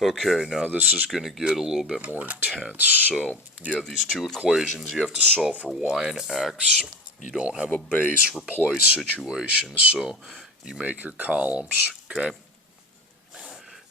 Okay, now this is going to get a little bit more intense. So you have these two equations. You have to solve for y and x. You don't have a base replace situation, so you make your columns, okay?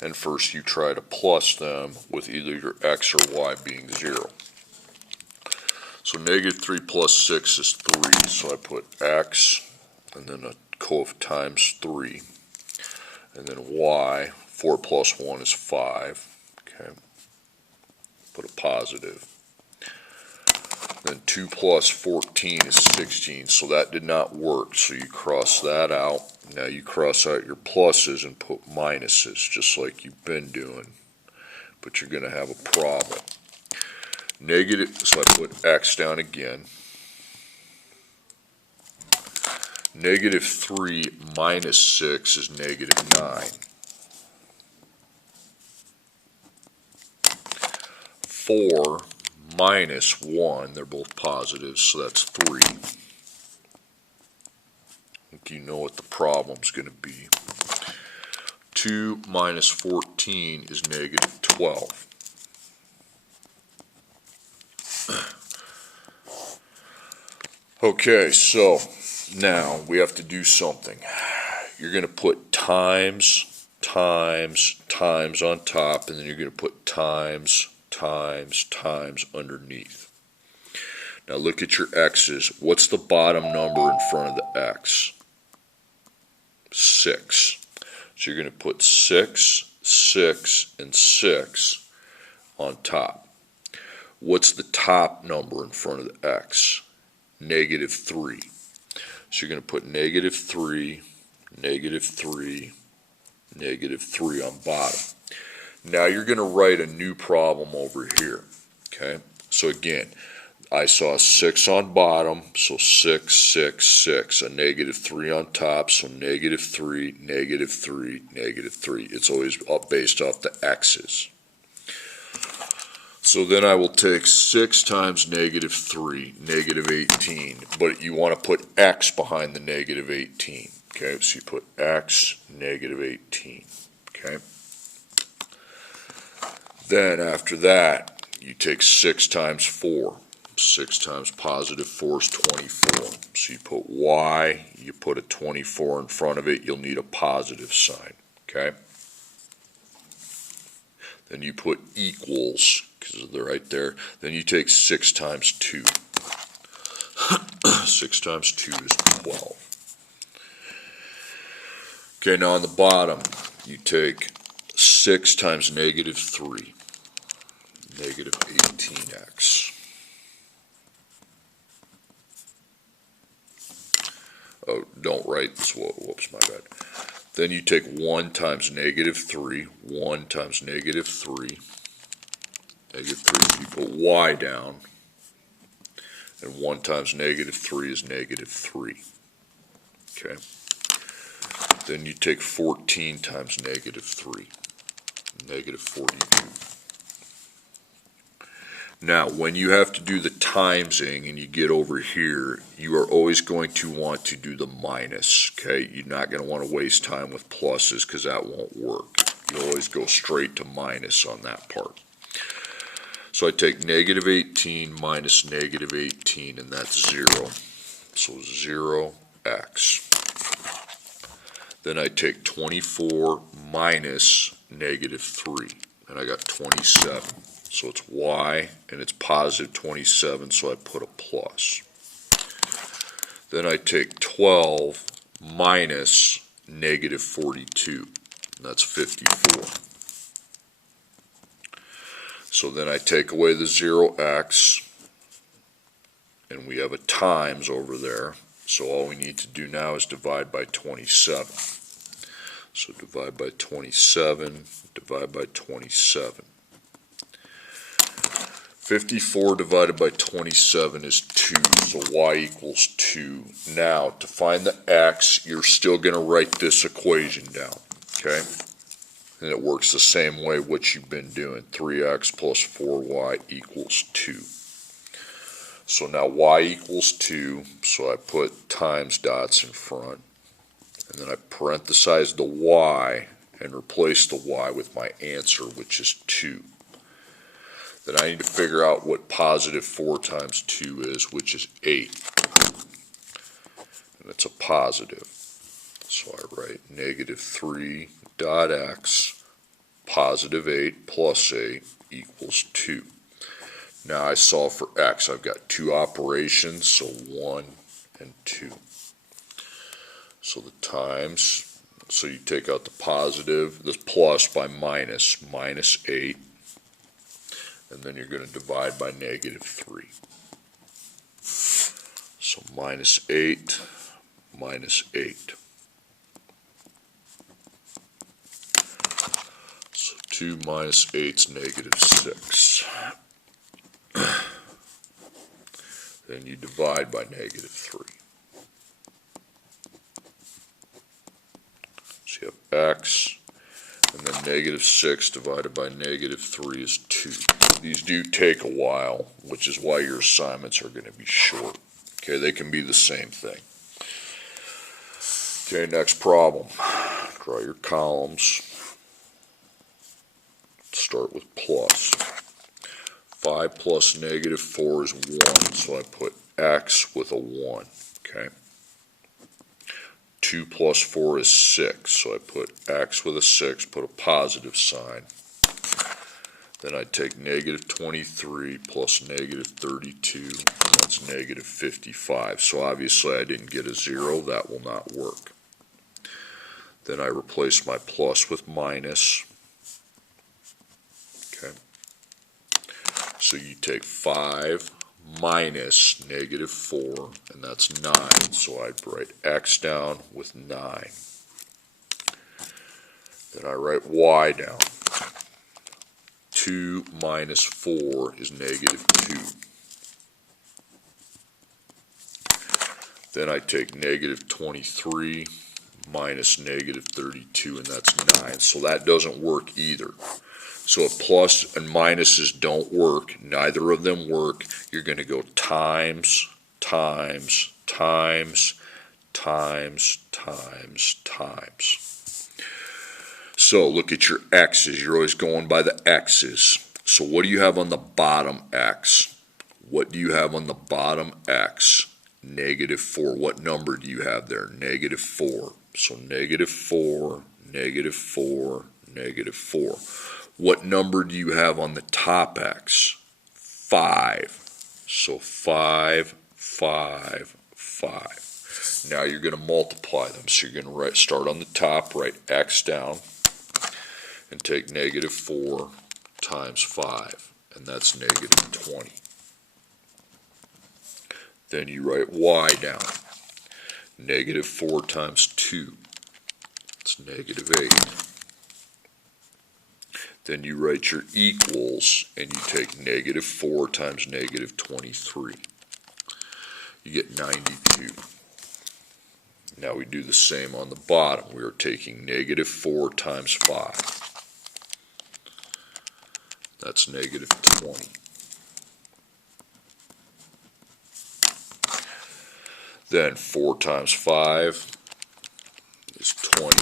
And first you try to plus them with either your x or y being 0. So negative 3 plus 6 is 3, so I put x and then a coef times 3. And then y, 4 plus 1 is 5. Okay, put a positive. Then 2 plus 14 is 16, so that did not work. So you cross that out. Now you cross out your pluses and put minuses, just like you've been doing. But you're going to have a problem. Negative, so I put x down again. Negative 3 minus 6 is negative 9. 4 minus 1, they're both positives, so that's 3. I think you know what the problem's going to be. 2 minus 14 is negative 12. Okay, so now we have to do something. You're going to put times, times, times on top, and then you're going to put times, times, times underneath. Now look at your x's. What's the bottom number in front of the x? 6. So you're going to put 6, 6, and 6 on top. What's the top number in front of the x? Negative 3. So you're going to put negative 3, negative 3, negative 3 on bottom. Now you're going to write a new problem over here. Okay, so again, I saw 6 on bottom, so 6, 6, 6. A negative 3 on top, so negative 3, negative 3, negative 3. It's always based off the x's. So then I will take 6 times negative 3, negative 18. But you want to put x behind the negative 18. Okay, so you put x, negative 18. Okay. Then after that, you take 6 times 4. 6 times positive 4 is 24. So you put y, you put a 24 in front of it, you'll need a positive sign. Okay? Then you put equals, because they're right there. Then you take 6 times 2. 6 times 2 is 12. Okay, now on the bottom, you take 6 times negative 3. Negative 18x. Oh, don't write this. Whoops, my bad. Then you take 1 times negative 3. 1 times negative 3. Negative 3, you put y down. And 1 times negative 3 is negative 3. Okay. Then you take 14 times negative 3. Negative 42. Now, when you have to do the timesing and you get over here, you are always going to want to do the minus, okay? You're not going to want to waste time with pluses because that won't work. You always go straight to minus on that part. So I take negative 18 minus negative 18, and that's 0. So 0x. Then I take 24 minus negative 3, and I got 27. So it's y, and it's positive 27, so I put a plus. Then I take 12 minus negative 42, and that's 54. So then I take away the 0x, and we have a times over there. So all we need to do now is divide by 27. So divide by 27, divide by 27. 54 divided by 27 is 2, so y equals 2. Now, to find the x, you're still going to write this equation down, okay? And it works the same way what you've been doing. 3x plus 4y equals 2. So now y equals 2, so I put times dots in front. And then I parenthesize the y, and replace the y with my answer, which is 2. Then I need to figure out what positive 4 times 2 is, which is 8. And it's a positive. So I write negative 3 dot x, positive 8 plus 8 equals 2. Now I solve for x. I've got two operations, so 1 and 2. So the times, so you take out the positive, this plus by minus, minus 8, and then you're going to divide by negative 3. So minus 8, minus 8. So 2 minus 8 is negative 6. Then you divide by negative 3. So you have x, and then negative 6 divided by negative 3 is 2. These do take a while, which is why your assignments are going to be short. Okay, they can be the same thing. Okay, next problem. Draw your columns. Start with plus. 5 plus negative 4 is 1, so I put x with a 1. Okay. 2 plus 4 is 6, so I put x with a 6, put a positive sign. Then I take negative 23 plus negative 32, and that's negative 55. So obviously I didn't get a 0, that will not work. Then I replace my plus with minus. Okay. So you take 5 minus negative 4, and that's 9. So I'd write x down with 9. Then I write y down. 2 minus 4 is negative 2. Then I take negative 23 minus negative 32, and that's 9. So that doesn't work either. So if plus and minuses don't work, neither of them work, you're going to go times, times, times, times, times, times. So look at your x's. You're always going by the x's. So what do you have on the bottom x? What do you have on the bottom x? Negative 4. What number do you have there? Negative 4. So negative 4, negative 4, negative 4. What number do you have on the top x? 5. So 5, 5, 5. Now you're going to multiply them. So you're going to start on the top, write x down, and take negative 4 times 5, and that's negative 20. Then you write y down. Negative 4 times 2, it's negative 8. Then you write your equals, and you take negative 4 times negative 23. You get 92. Now we do the same on the bottom. We are taking negative 4 times 5. That's negative 20. Then 4 times 5 is 20.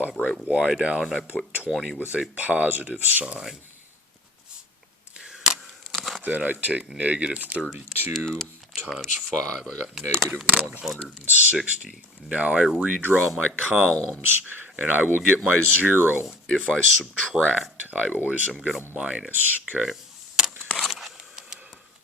I write y down, and I put 20 with a positive sign. Then I take negative 32 times 5. I got negative 160. Now I redraw my columns, and I will get my 0 if I subtract. I always am going to minus, okay?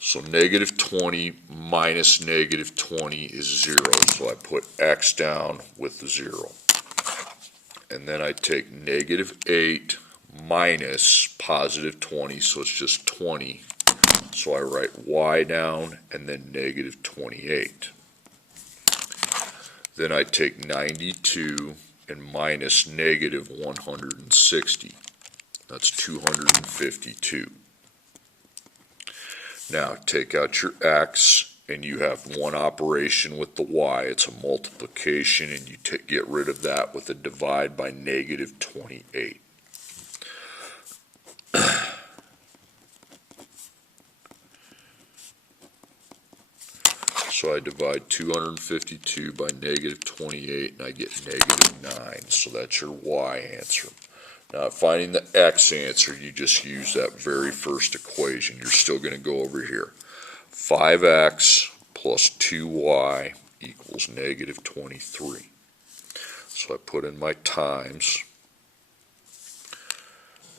So negative 20 minus negative 20 is 0, so I put x down with the 0. And then I take negative 8 minus positive 20, so it's just 20. So I write y down and then negative 28. Then I take 92 and minus negative 160. That's 252. Now take out your x, and you have one operation with the y. It's a multiplication, and you get rid of that with a divide by negative 28. So I divide 252 by negative 28 and I get negative 9. So that's your y answer. Now finding the x answer, you just use that very first equation. You're still going to go over here. 5x plus 2y equals negative 23. So I put in my times,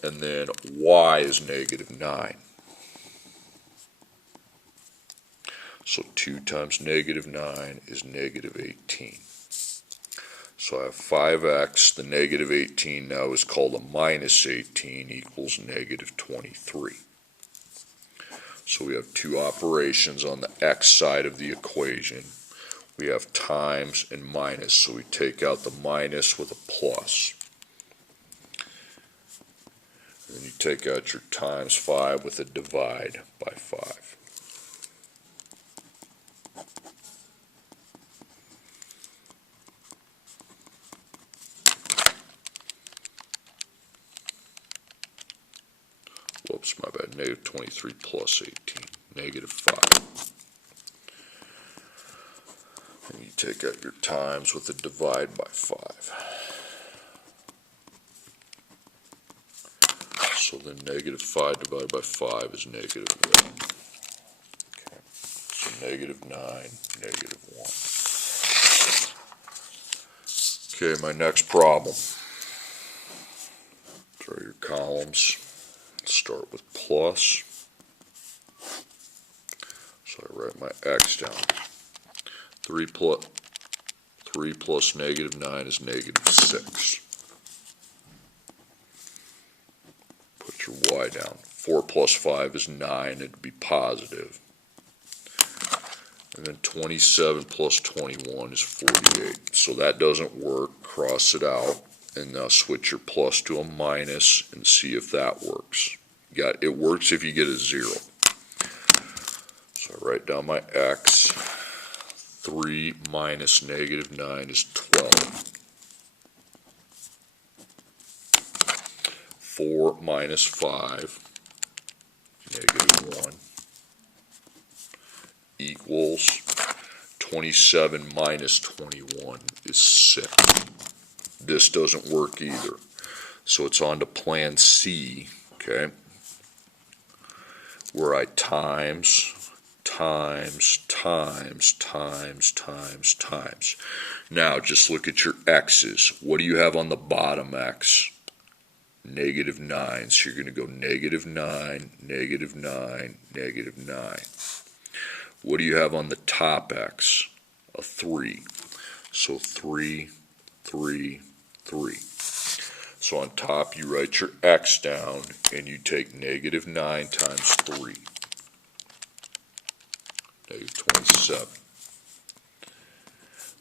and then y is negative 9. So 2 times negative 9 is negative 18. So I have 5x, the negative 18 now is called a minus 18 equals negative 23. So we have two operations on the x side of the equation. We have times and minus, so we take out the minus with a plus. And then you take out your times 5 with a divide by 5. Whoops, my bad, negative 23 plus 18, negative 5. And you take out your times with a divide by 5. So then negative 5 divided by 5 is negative 1. Okay. So negative 9, negative 1. Okay, my next problem. Throw your columns. Start with plus. So I write my x down. 3 plus negative 9 is negative 6. Put your y down. 4 plus 5 is 9. It'd be positive. And then 27 plus 21 is 48. So that doesn't work. Cross it out. And now switch your plus to a minus and see if that works. It works if you get a 0. So I write down my x. 3 minus negative 9 is 12. 4 minus 5, negative 1, equals 27 minus 21 is 6. This doesn't work either. So it's on to plan C, okay, where I times. Now just look at your x's. What do you have on the bottom x? Negative 9. So you're going to go negative 9, negative 9, negative 9. What do you have on the top x? A 3. So 3, 3, 3. So on top you write your x down and you take negative 9 times 3. Negative 27.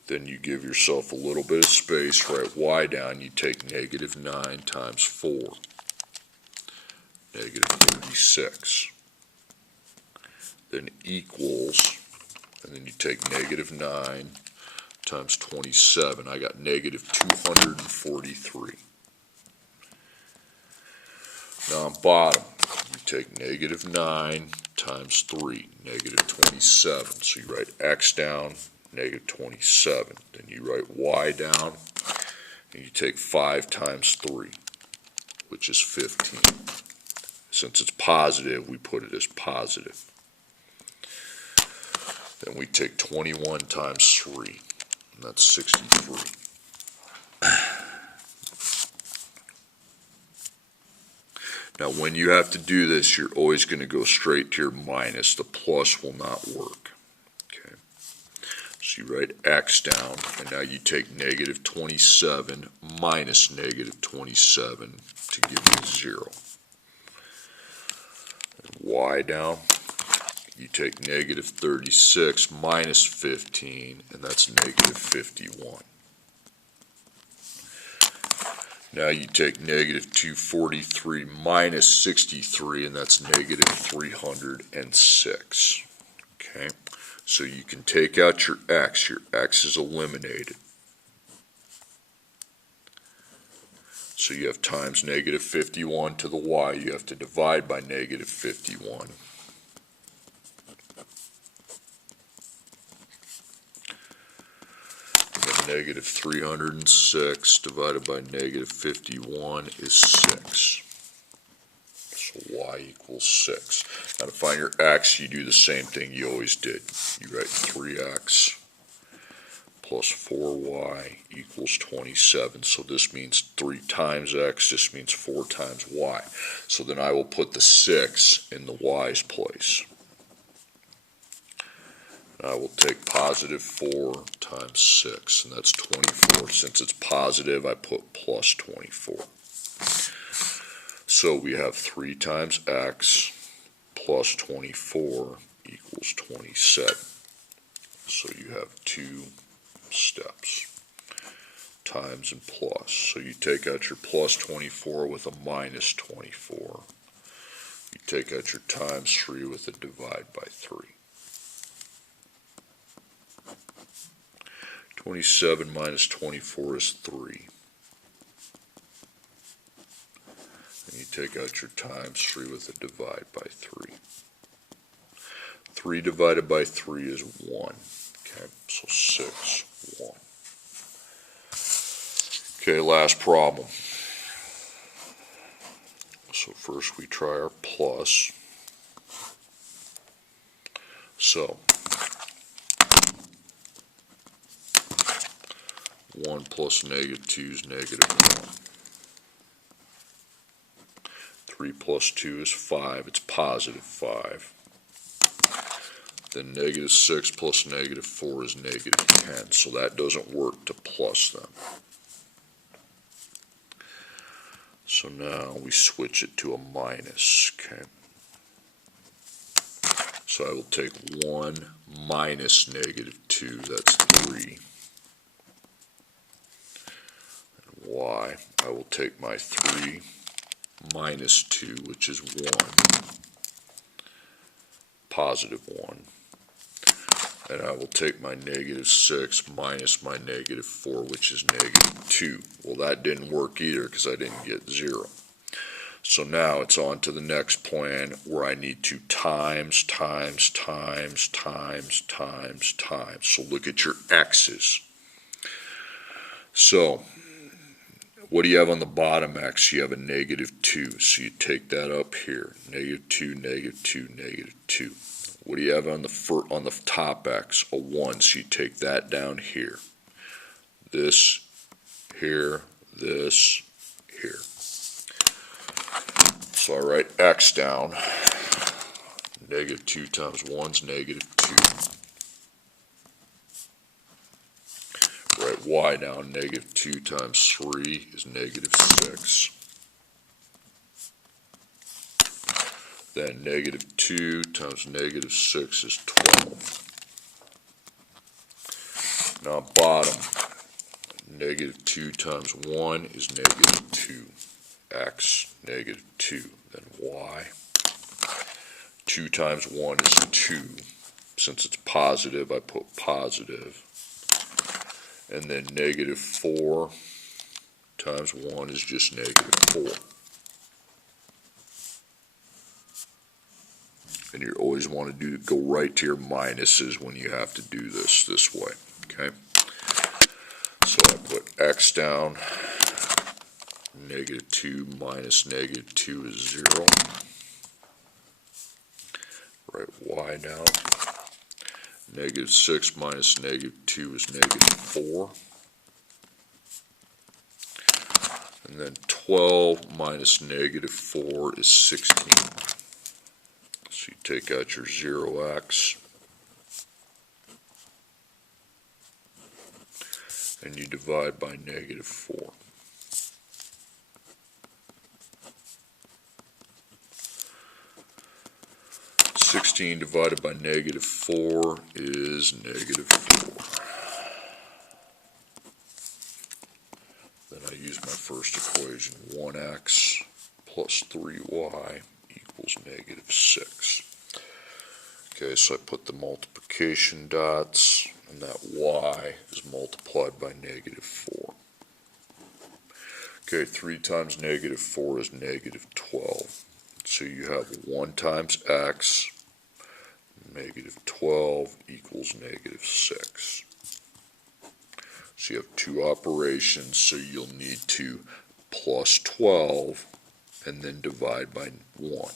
Then you give yourself a little bit of space, write y down, you take negative 9 times 4. Negative 36. Then equals, and then you take negative 9 times 27. I got negative 243. Now on bottom, you take negative 9 times 3, negative 27. So you write x down, negative 27. Then you write y down, and you take 5 times 3, which is 15. Since it's positive, we put it as positive. Then we take 21 times 3, and that's 63. Now when you have to do this, you're always going to go straight to your minus. The plus will not work. Okay. So you write x down, and now you take negative 27 minus negative 27 to give you 0. And y down, you take negative 36 minus 15, and that's negative 51. Now you take negative 243 minus 63, and that's negative 306. Okay, so you can take out your x. Your x is eliminated. So you have times negative 51 to the y. You have to divide by negative 51. then negative 306 divided by negative 51 is 6. So y equals 6. Now to find your x, you do the same thing you always did. You write 3x plus 4y equals 27. So this means 3 times x, this means 4 times y. So then I will put the 6 in the y's place. I will take positive 4 times 6, and that's 24. Since it's positive, I put plus 24. So we have 3 times x plus 24 equals 27. So you have 2 steps, times and plus. So you take out your plus 24 with a minus 24. You take out your times 3 with a divide by 3. 27 minus 24 is 3. And you take out your times 3 with a divide by 3. 3 divided by 3 is 1. Okay, so 6, 1. Okay, last problem. So first we try our plus. So 1 plus negative 2 is negative 1. 3 plus 2 is 5. It's positive 5. Then negative 6 plus negative 4 is negative 10. So that doesn't work to plus them. So now we switch it to a minus. Okay. So I will take 1 minus negative 2. That's 3. Y, I will take my 3 minus 2, which is 1, positive 1, and I will take my negative 6 minus my negative 4, which is negative 2. Well, that didn't work either because I didn't get 0. So now it's on to the next plan where I need to times. So look at your x's. So what do you have on the bottom x? You have a negative 2, so you take that up here. Negative 2, negative 2, negative 2. What do you have on the top x? A 1, so you take that down here. This here, this here. So I write x down. Negative 2 times 1 is negative 2. Write y down. Negative 2 times 3 is negative 6. Then negative 2 times negative 6 is 12. Now bottom, negative 2 times 1 is negative 2. X, negative 2. Then y. 2 times 1 is 2. Since it's positive, I put positive. And then negative 4 times 1 is just negative 4. And you always want to go right to your minuses when you have to do this way. Okay? So I put x down. Negative 2 minus negative 2 is 0. Write y down. Negative 6 minus negative 2 is negative 4. And then 12 minus negative 4 is 16. So you take out your 0x. And you divide by negative 4. (16) divided by negative 4 is negative 4. Then I use my first equation. 1x plus 3y equals negative 6. Okay, so I put the multiplication dots, and that y is multiplied by negative 4. Okay, 3 times negative 4 is negative 12. So you have 1 times x, negative 12 equals negative 6. So you have two operations, so you'll need to plus 12 and then divide by 1.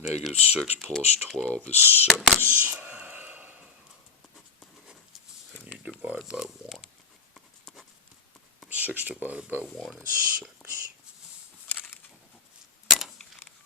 Negative 6 plus 12 is 6. And you divide by 1. 6 divided by 1 is 6.